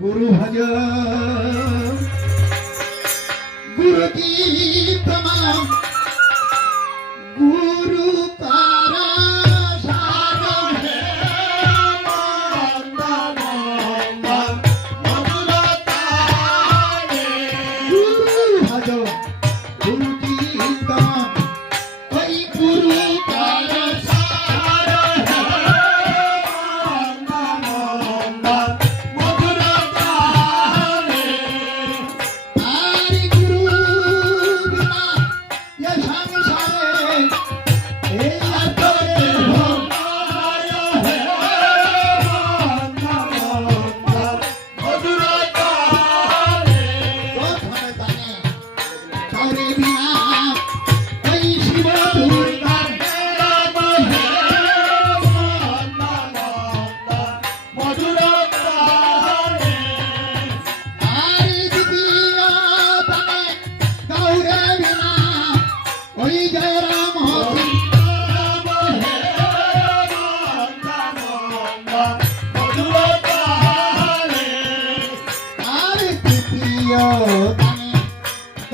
গুরু ভজ গুরু কি প্রমাণ?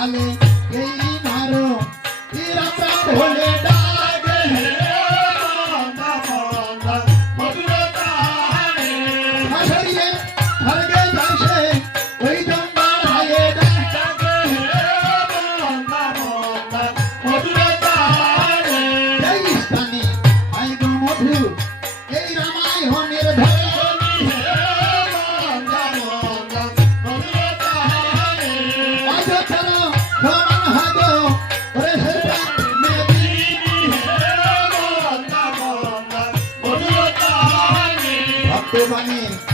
vale. ভক্তবাণী কাঠে মোরা